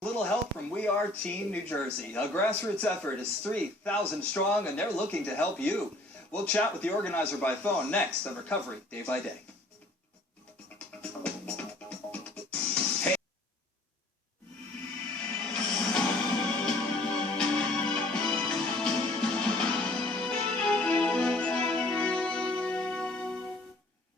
Little help from We Are Team New Jersey. A grassroots effort is 3,000 strong, and they're looking to help you. We'll chat with the organizer by phone next on Recovery Day by Day.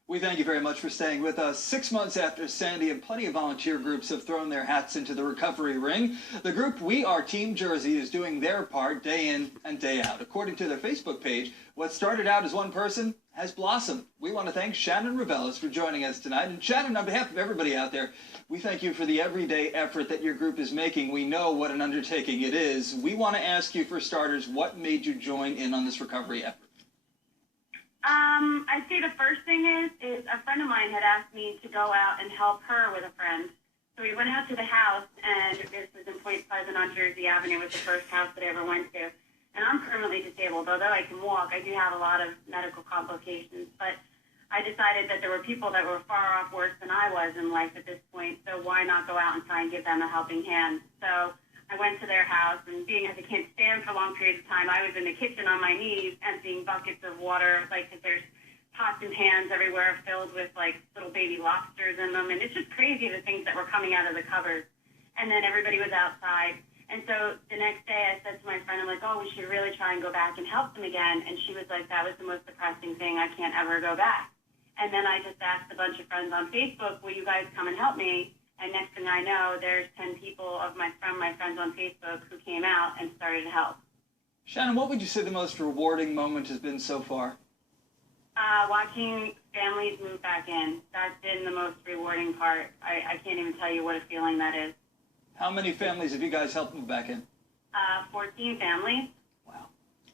We thank you very much for staying with us. 6 months after Sandy, and plenty of volunteer groups have thrown their hats into the recovery ring. The group We Are Team Jersey is doing their part day in and day out. According to their Facebook page, what started out as one person has blossomed. We want to thank Shannon Reveles for joining us tonight. And Shannon, on behalf of everybody out there, we thank you for the everyday effort that your group is making. We know what an undertaking it is. We want to ask you, for starters, what made you join in on this recovery effort? I'd say the first thing is a friend of mine had asked me to go out and help her with a friend. So we went out to the house, and this was in Point Pleasant on Jersey Avenue. It was the first house that I ever went to. And I'm permanently disabled. Although I can walk, I do have a lot of medical complications. But I decided that there were people that were far off worse than I was in life at this point, so why not go out and try and give them a helping hand? So I went to their house, and being as I can't stand for long periods of time, I was in the kitchen on my knees emptying buckets of water, like, 'cause there's pots and pans everywhere filled with, like, little baby lobsters in them, and it's just crazy the things that were coming out of the cupboards. And then everybody was outside. And so the next day I said to my friend, I'm like, oh, we should really try and go back and help them again. And she was like, that was the most depressing thing. I can't ever go back. And then I just asked a bunch of friends on Facebook, will you guys come and help me? And next thing I know, there's 10 people of my friends on Facebook who came out and started to help. Shannon, what would you say the most rewarding moment has been so far? Watching families move back in. That's been the most rewarding part. I can't even tell you what a feeling that is. How many families have you guys helped move back in? 14 families. Wow.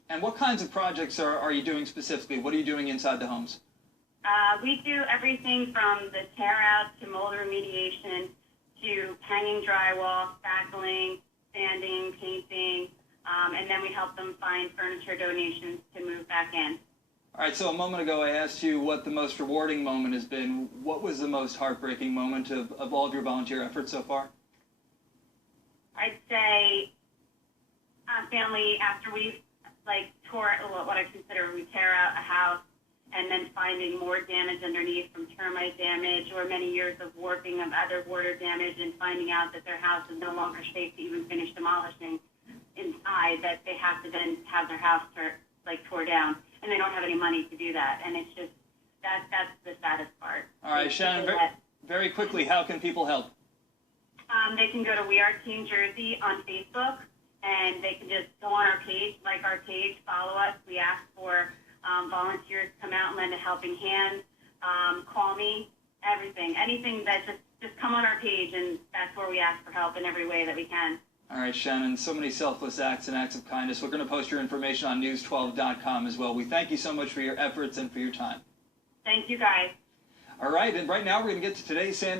And what kinds of projects are you doing specifically? What are you doing inside the homes? We do everything from the tear out to mold remediation to hanging drywall, spackling, sanding, painting, and then we help them find furniture donations to move back in. All right, so a moment ago I asked you what the most rewarding moment has been. What was the most heartbreaking moment of all of your volunteer efforts so far? I'd say a family after we tore what I consider we tear out a house and then finding more damage underneath from termite damage or many years of warping of other water damage and finding out that their house is no longer safe to even finish demolishing inside, that they have to then have their house tore down, and they don't have any money to do that. And it's just, that's the saddest part. All right, Shannon, very quickly, how can people help? They can go to We Are Team Jersey on Facebook, and they can just go on our page, like our page, follow us. We ask for volunteers to come out and lend a helping hand, call me, everything. Anything that just come on our page, and that's where we ask for help in every way that we can. All right, Shannon, so many selfless acts and acts of kindness. We're going to post your information on news12.com as well. We thank you so much for your efforts and for your time. Thank you, guys. All right, and right now we're going to get to today's Sandy.